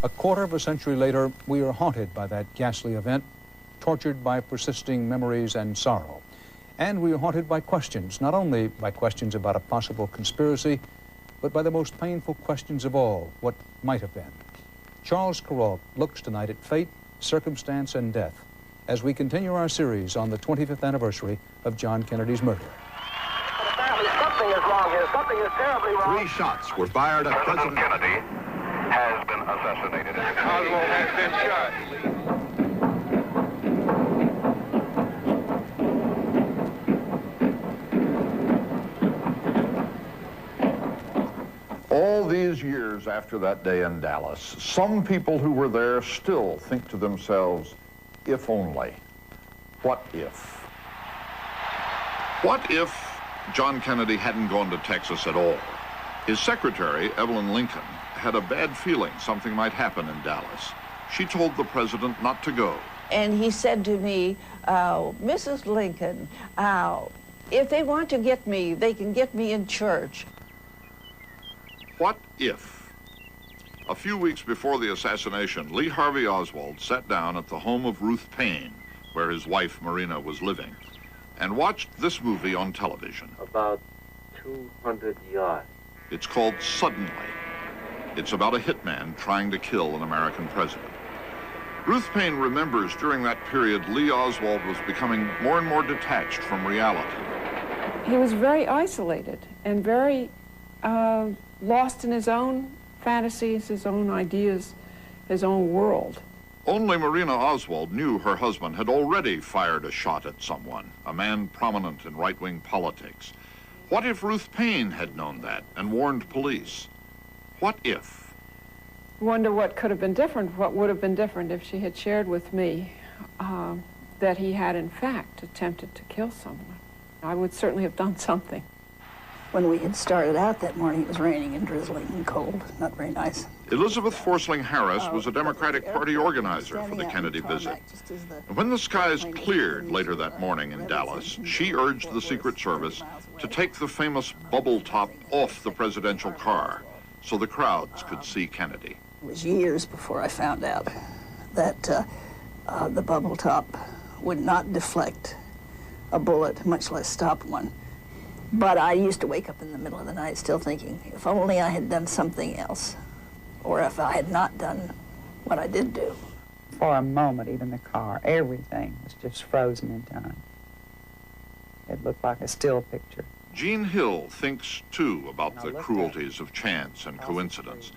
A quarter of a century later, we are haunted by that ghastly event, tortured by persisting memories and sorrow. And we are haunted by questions, not only by questions about a possible conspiracy, but by the most painful questions of all, what might have been. Charles Kuralt looks tonight at fate, circumstance, and death as we continue our series on the 25th anniversary of John Kennedy's murder. Apparently something is wrong here. Something is terribly wrong. 3 shots were fired at President Kennedy has been assassinated. Oswald has been shot. All these years after that day in Dallas, some people who were there still think to themselves, if only. What if? What if John Kennedy hadn't gone to Texas at all? His secretary, Evelyn Lincoln, had a bad feeling something might happen in Dallas. She told the president not to go. And he said to me, Mrs. Lincoln, if they want to get me, they can get me in church. What if? A few weeks before the assassination, Lee Harvey Oswald sat down at the home of Ruth Paine, where his wife, Marina, was living, and watched this movie on television. About 200 yards. It's called Suddenly. It's about a hitman trying to kill an American president. Ruth Paine remembers during that period, Lee Oswald was becoming more and more detached from reality. He was very isolated and very lost in his own fantasies, his own ideas, his own world. Only Marina Oswald knew her husband had already fired a shot at someone, a man prominent in right-wing politics. What if Ruth Paine had known that and warned police? What if? Wonder what could have been different, what would have been different if she had shared with me that he had in fact attempted to kill someone. I would certainly have done something. When we had started out that morning, it was raining and drizzling and cold, not very nice. Elizabeth Forsling Harris was a Democratic Party organizer for the Kennedy visit. And when the skies cleared later that morning in Dallas, she urged the Secret Service to take the famous bubble top off the presidential car so the crowds could see Kennedy. It was years before I found out that the bubble top would not deflect a bullet, much less stop one. But I used to wake up in the middle of the night still thinking, if only I had done something else, or if I had not done what I did do. For a moment, even the car, everything was just frozen in time. It looked like a still picture. Gene Hill thinks, too, about the cruelties of chance and coincidence.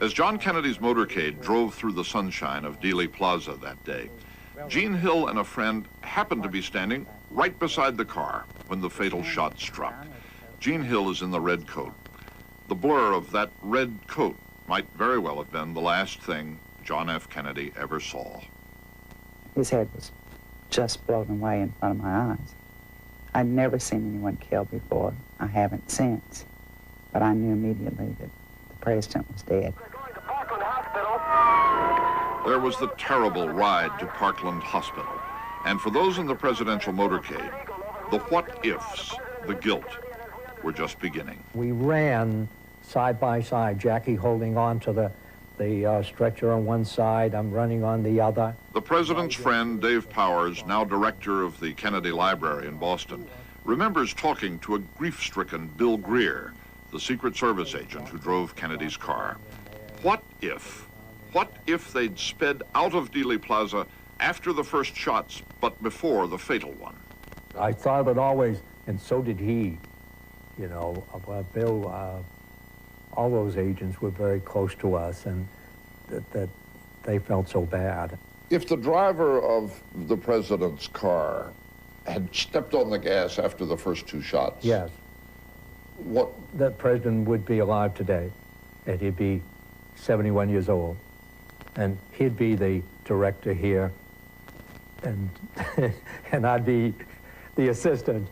As John Kennedy's motorcade drove through the sunshine of Dealey Plaza that day, Gene Hill and a friend happened to be standing right beside the car when the fatal shot struck. Gene Hill is in the red coat. The blur of that red coat might very well have been the last thing John F. Kennedy ever saw. His head was just blown away in front of my eyes. I'd never seen anyone killed before. I haven't since. But I knew immediately that the president was dead. There was the terrible ride to Parkland Hospital. And for those in the presidential motorcade, the what-ifs, the guilt, were just beginning. We ran side by side, Jackie holding on to the stretcher on one side, I'm running on the other. The president's friend, Dave Powers, now director of the Kennedy Library in Boston, remembers talking to a grief-stricken Bill Greer, the Secret Service agent who drove Kennedy's car. What if they'd sped out of Dealey Plaza after the first shots, but before the fatal one? I thought of it always, and so did he. You know, Bill, all those agents were very close to us, and that they felt so bad. If the driver of the president's car had stepped on the gas after the first 2 shots... Yes. What? That president would be alive today, and he'd be 71 years old. And he'd be the director here, and, and I'd be the assistant.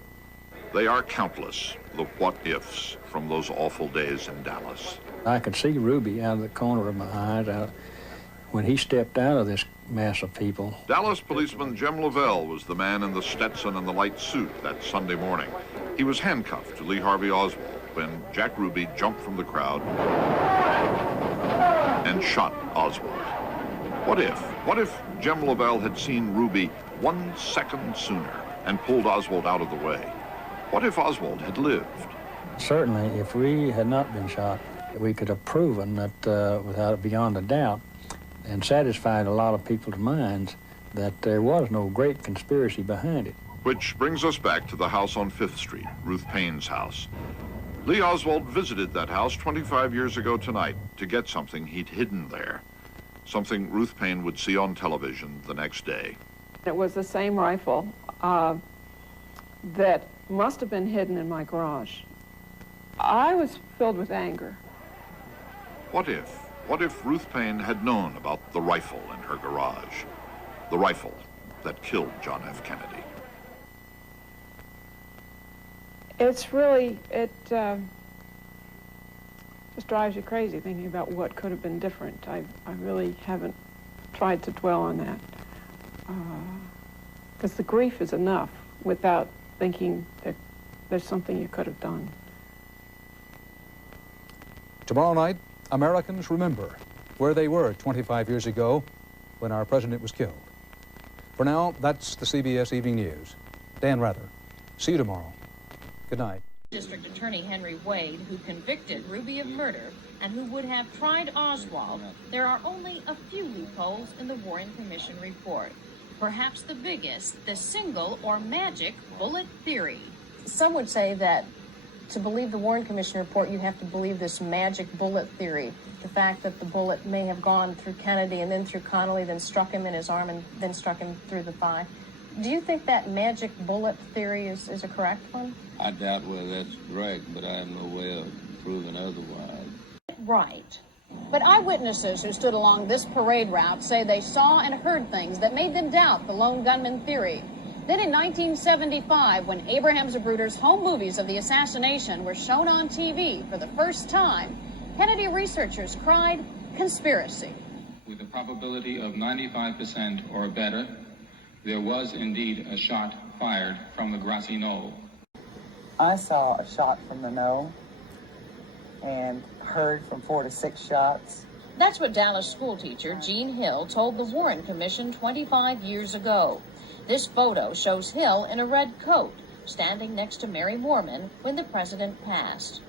They are countless, the what-ifs from those awful days in Dallas. I could see Ruby out of the corner of my eyes when he stepped out of this mass of people. Dallas policeman Jim Lavelle was the man in the Stetson and the light suit that Sunday morning. He was handcuffed to Lee Harvey Oswald when Jack Ruby jumped from the crowd and and shot Oswald. What if Jim Lovell had seen Ruby 1 second sooner and pulled Oswald out of the way? What if Oswald had lived? Certainly, if we had not been shot, we could have proven that without beyond a doubt and satisfied a lot of people's minds that there was no great conspiracy behind it. Which brings us back to the house on 5th Street, Ruth Payne's house. Lee Oswald visited that house 25 years ago tonight to get something he'd hidden there, something Ruth Payne would see on television the next day. It was the same rifle that must have been hidden in my garage. I was filled with anger. What if Ruth Payne had known about the rifle in her garage, the rifle that killed John F. Kennedy? It's really, it just drives you crazy thinking about what could have been different. I really haven't tried to dwell on that. Because the grief is enough without thinking that there's something you could have done. Tomorrow night, Americans remember where they were 25 years ago when our president was killed. For now, that's the CBS Evening News. Dan Rather. See you tomorrow. Good night. District Attorney Henry Wade, who convicted Ruby of murder and who would have tried Oswald, there are only a few loopholes in the Warren Commission report. Perhaps the biggest, the single or magic bullet theory. Some would say that to believe the Warren Commission report, you have to believe this magic bullet theory. The fact that the bullet may have gone through Kennedy and then through Connally, then struck him in his arm and then struck him through the thigh. Do you think that magic bullet theory is a correct one? I doubt whether that's correct, but I have no way of proving otherwise. Right. But eyewitnesses who stood along this parade route say they saw and heard things that made them doubt the lone gunman theory. Then in 1975, when Abraham Zapruder's home movies of the assassination were shown on TV for the first time, Kennedy researchers cried, conspiracy. With a probability of 95% or better, there was indeed a shot fired from the grassy knoll. I saw a shot from the knoll and heard from 4 to 6 shots. That's what Dallas schoolteacher Gene Hill told the Warren Commission 25 years ago. This photo shows Hill in a red coat, standing next to Mary Moorman when the president passed.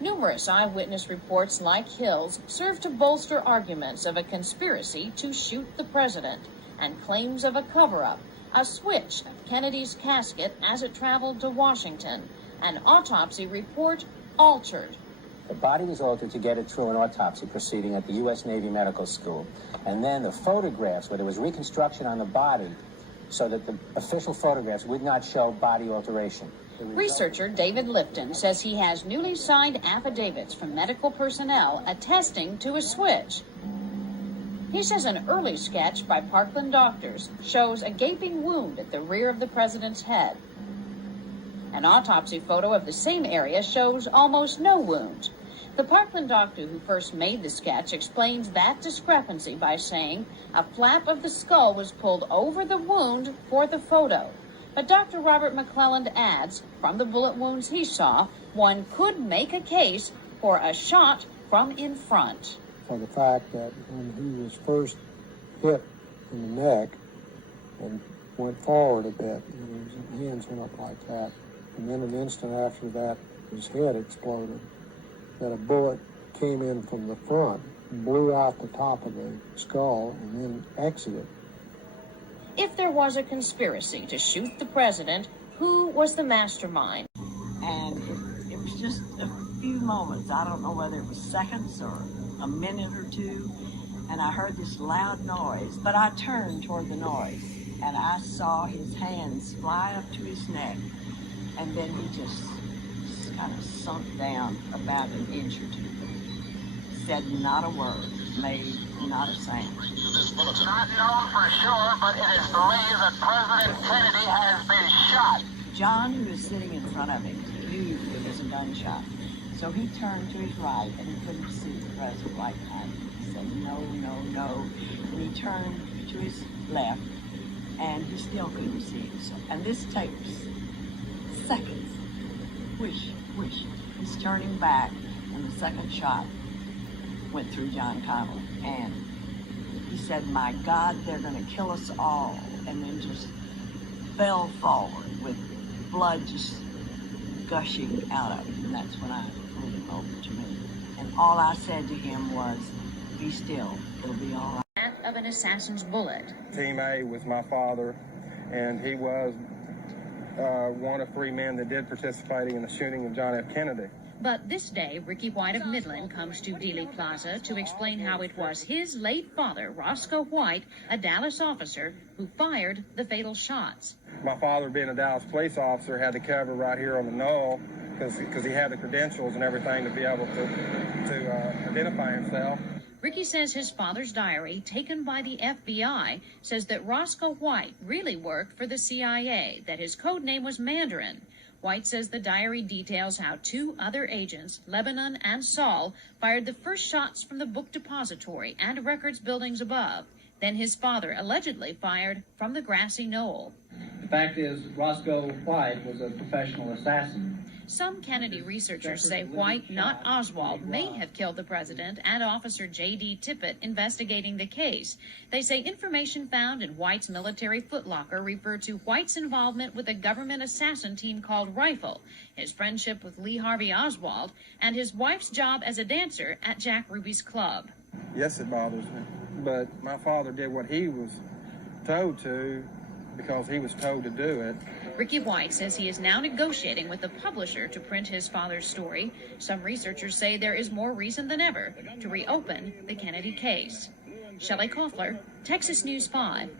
Numerous eyewitness reports like Hill's serve to bolster arguments of a conspiracy to shoot the president and claims of a cover-up, a switch of Kennedy's casket as it traveled to Washington, an autopsy report altered. The body was altered to get it through an autopsy proceeding at the U.S. Navy Medical School. And then the photographs, where there was reconstruction on the body, so that the official photographs would not show body alteration. Researcher David Lipton says he has newly signed affidavits from medical personnel attesting to a switch. He says an early sketch by Parkland doctors shows a gaping wound at the rear of the president's head. An autopsy photo of the same area shows almost no wound. The Parkland doctor who first made the sketch explains that discrepancy by saying a flap of the skull was pulled over the wound for the photo. But Dr. Robert McClelland adds, from the bullet wounds he saw, one could make a case for a shot from in front. For the fact that when he was first hit in the neck and went forward a bit, his hands went up like that, and then an instant after that, his head exploded, that a bullet came in from the front, blew out the top of the skull, and then exited. If there was a conspiracy to shoot the president, who was the mastermind? And it was just a few moments. I don't know whether it was seconds or a minute or two, and I heard this loud noise, but I turned toward the noise, and I saw his hands fly up to his neck, and then he just kind of sunk down about an inch or two. Said not a word, made not a sound. Not known for sure, but it is believed that President Kennedy has been shot. John, who was sitting in front of him, knew it was a gunshot. So he turned to his right, and he couldn't see the president right behind him. He said, no, no, no. And he turned to his left, and he still couldn't see him. So, and this takes seconds. Wish. He's turning back, and the second shot went through John Connell, and he said, "My God, they're going to kill us all," and then just fell forward with blood just gushing out of him. And that's when I pulled him over to me. And all I said to him was, "Be still, it'll be all right." Of an assassin's bullet. Team A was my father, and he was one of 3 men that did participating in the shooting of John F. Kennedy. But this day, Ricky White of Midland comes to Dealey Plaza to explain how it was his late father, Roscoe White, a Dallas officer, who fired the fatal shots. My father, being a Dallas police officer, had to cover right here on the knoll because he had the credentials and everything to be able to identify himself. Ricky says his father's diary, taken by the FBI, says that Roscoe White really worked for the CIA, that his code name was Mandarin. White says the diary details how 2 other agents, Lebanon and Saul, fired the first shots from the book depository and records buildings above. Then his father allegedly fired from the grassy knoll. The fact is, Roscoe White was a professional assassin. Some Kennedy researchers say White, not Oswald, may have killed the president and Officer J.D. Tippit investigating the case. They say information found in White's military footlocker referred to White's involvement with a government assassin team called Rifle, his friendship with Lee Harvey Oswald, and his wife's job as a dancer at Jack Ruby's club. Yes, it bothers me, but my father did what he was told to because he was told to do it. Ricky White says he is now negotiating with the publisher to print his father's story. Some researchers say there is more reason than ever to reopen the Kennedy case. Shelley Koffler, Texas News 5.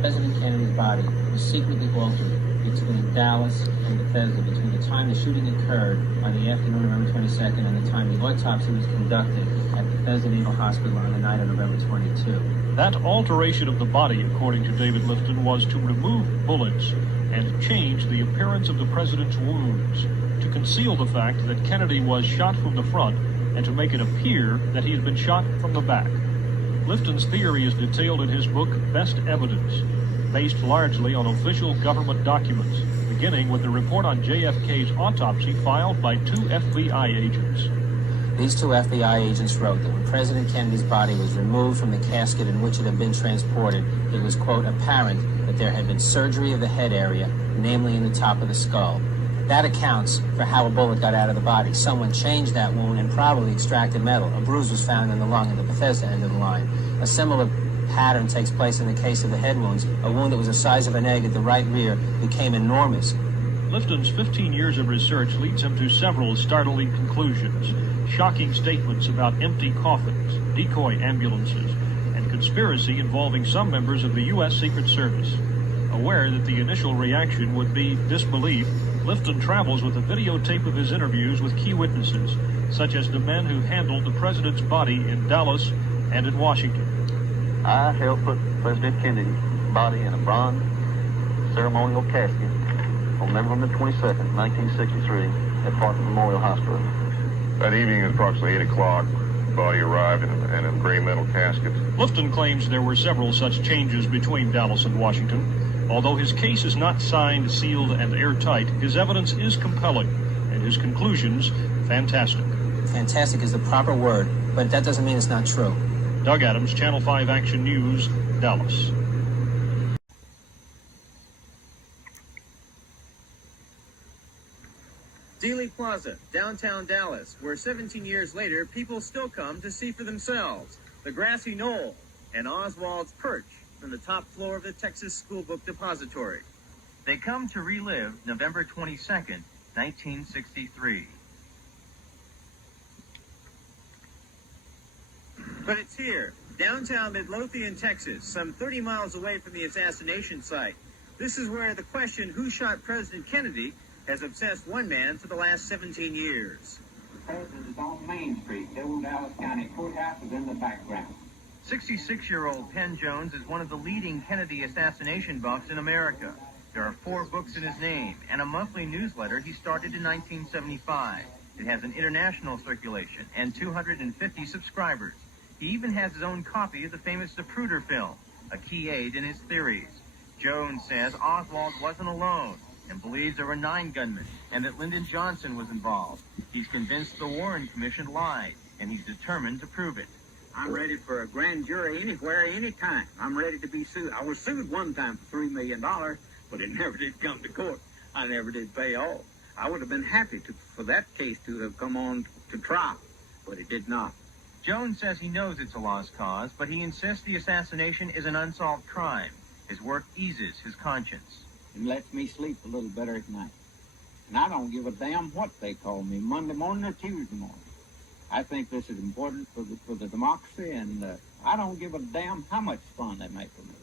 President Kennedy's body was secretly altered between Dallas and Bethesda between the time the shooting occurred on the afternoon of November 22nd and the time the autopsy was conducted at Bethesda Naval Hospital on the night of November 22. That alteration of the body, according to David Lifton, was to remove bullets and change the appearance of the president's wounds, to conceal the fact that Kennedy was shot from the front and to make it appear that he had been shot from the back. Lifton's theory is detailed in his book, Best Evidence, based largely on official government documents, beginning with the report on JFK's autopsy filed by 2 FBI agents. These 2 FBI agents wrote that when President Kennedy's body was removed from the casket in which it had been transported, it was, quote, apparent that there had been surgery of the head area, namely in the top of the skull. That accounts for how a bullet got out of the body. Someone changed that wound and probably extracted metal. A bruise was found in the lung at the Bethesda end of the line. A similar pattern takes place in the case of the head wounds. A wound that was the size of an egg at the right rear became enormous. Lifton's 15 years of research leads him to several startling conclusions. Shocking statements about empty coffins, decoy ambulances, and conspiracy involving some members of the U.S. Secret Service. Aware that the initial reaction would be disbelief, Lifton travels with a videotape of his interviews with key witnesses, such as the men who handled the president's body in Dallas and in Washington. I helped put President Kennedy's body in a bronze ceremonial casket on November 22nd, 1963, at Parkland Memorial Hospital. That evening at approximately 8 o'clock, the body arrived in a gray metal casket. Lifton claims there were several such changes between Dallas and Washington. Although his case is not signed, sealed, and airtight, his evidence is compelling, and his conclusions fantastic. Fantastic is the proper word, but that doesn't mean it's not true. Doug Adams, Channel 5 Action News, Dallas. Dealey Plaza, downtown Dallas, where 17 years later, people still come to see for themselves the grassy knoll and Oswald's perch from the top floor of the Texas School Book Depository. They come to relive November 22nd, 1963. But it's here, downtown Midlothian, Texas, some 30 miles away from the assassination site. This is where the question, who shot President Kennedy, has obsessed one man for the last 17 years. The president is on Main Street. The old Dallas County Courthouse is in the background. 66-year-old Penn Jones is one of the leading Kennedy assassination buffs in America. There are 4 books in his name and a monthly newsletter he started in 1975. It has an international circulation and 250 subscribers. He even has his own copy of the famous Zapruder film, a key aid in his theories. Jones says Oswald wasn't alone and believes there were 9 gunmen and that Lyndon Johnson was involved. He's convinced the Warren Commission lied. and he's determined to prove it. I'm ready for a grand jury anywhere, anytime. I'm ready to be sued. I was sued one time for $3 million, but it never did come to court. I never did pay off. I would have been happy for that case to have come on to trial, but it did not. Jones says he knows it's a lost cause, but he insists the assassination is an unsolved crime. His work eases his conscience. It lets me sleep a little better at night. And I don't give a damn what they call me, Monday morning or Tuesday morning. I think this is important for the democracy, and I don't give a damn how much fun they make of me.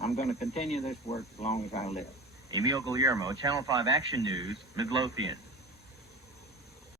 I'm going to continue this work as long as I live. Emil Guillermo, Channel 5 Action News, Midlothian.